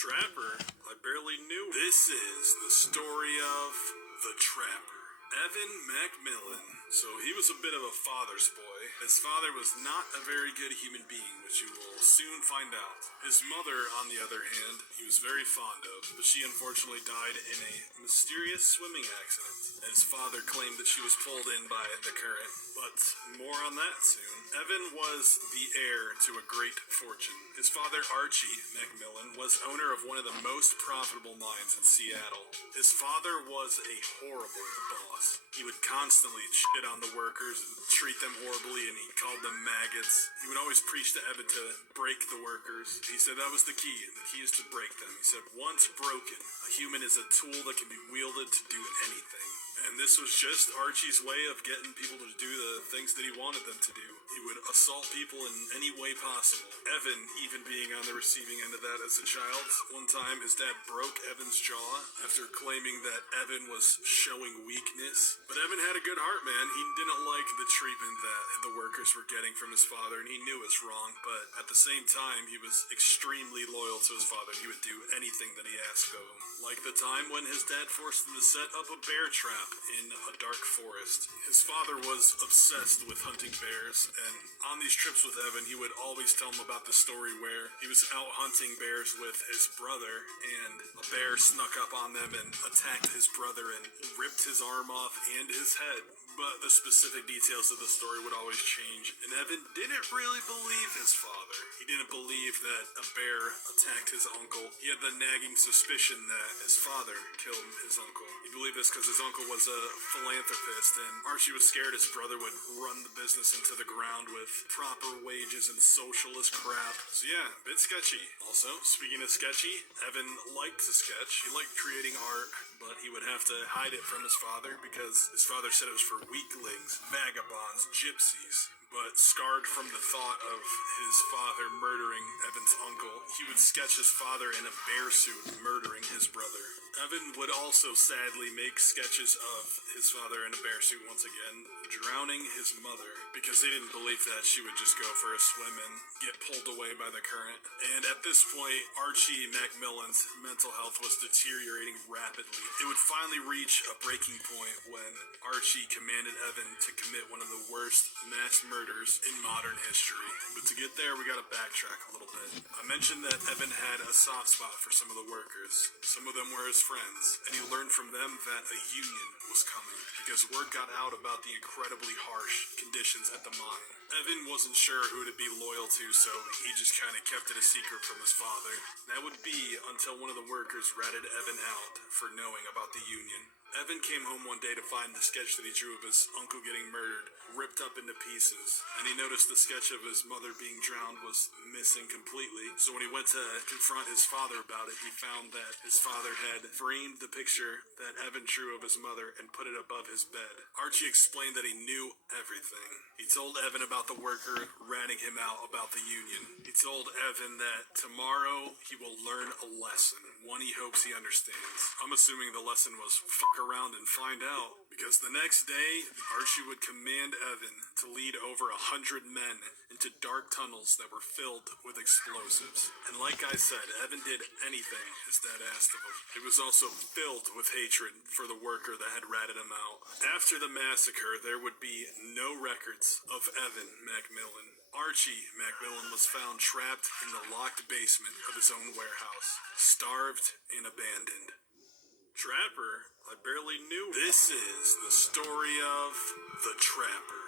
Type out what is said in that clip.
Trapper? I barely knew. This is the story of the Trapper. Evan McMillan. So he was a bit of a father's boy. His father was not a very good human being, which you will soon find out. His mother, on the other hand, he was very fond of, but she unfortunately died in a mysterious swimming accident. His father claimed that she was pulled in by the current, but more on that soon. Evan was the heir to a great fortune. His father, Archie McMillan, was owner of one of the most profitable mines in Seattle. His father was a horrible boss. He would constantly shit on the workers and treat them horribly, and he called them maggots. He would always preach to Evan to break the workers. He said that was the key, and the key is to break them. He said, once broken, a human is a tool that can be wielded to do anything. And this was just Archie's way of getting people to do the things that he wanted them to do. He would assault people in any way possible. Evan even being on the receiving end of that as a child. One time, his dad broke Evan's jaw after claiming that Evan was showing weakness. But Evan had a good heart, man. He didn't like the treatment that the workers were getting from his father, and he knew it was wrong. But at the same time, he was extremely loyal to his father. He would do anything that he asked of him. Like the time when his dad forced him to set up a bear trap in a dark forest. His father was obsessed with hunting bears, and on these trips with Evan, he would always tell him about the story where he was out hunting bears with his brother, and a bear snuck up on them and attacked his brother and ripped his arm off and his head. But the specific details of the story would always change, and Evan didn't really believe his father. He didn't believe that a bear attacked his uncle. He had the nagging suspicion that his father killed his uncle. He believed this because his uncle was a philanthropist, and Archie was scared his brother would run the business into the ground with proper wages and socialist crap. So yeah, a bit sketchy. Also, speaking of sketchy, Evan liked to sketch. He liked creating art, but he would have to hide it from his father because his father said it was for weaklings, vagabonds, gypsies. But scarred from the thought of his father murdering Evan's uncle, he would sketch his father in a bear suit murdering his brother. Evan would also sadly make sketches of his father in a bear suit once again, drowning his mother, because they didn't believe that she would just go for a swim and get pulled away by the current. And at this point, Archie McMillan's mental health was deteriorating rapidly. It would finally reach a breaking point when Archie commanded Evan to commit one of the worst mass murders in modern history. But to get there, we gotta backtrack a little bit. I mentioned that Evan had a soft spot for some of the workers. Some of them were his friends, and he learned from them that a union was coming because word got out about the incredibly harsh conditions at the mine. Evan wasn't sure who to be loyal to, so he just kind of kept it a secret from his father. That would be until one of the workers ratted Evan out for knowing about the union. Evan came home one day to find the sketch that he drew of his uncle getting murdered ripped up into pieces, and he noticed the sketch of his mother being drowned was missing completely. So when he went to confront his father about it, he found that his father had framed the picture that Evan drew of his mother and put it above his bed. Archie explained that he knew everything. He told Evan about the worker ratting him out about the union. He told Evan that tomorrow he will learn a lesson, one he hopes he understands. I'm assuming the lesson was fuck around and find out, because the next day, Archie would command Evan to lead over 100 men into dark tunnels that were filled with explosives. And like I said, Evan did anything his dad asked of him. It was also filled with hatred for the worker that had ratted him out. After the massacre, there would be no records of Evan McMillan. Archie McMillan was found trapped in the locked basement of his own warehouse, starved and abandoned. Trapper? I barely knew. This is the story of the Trapper.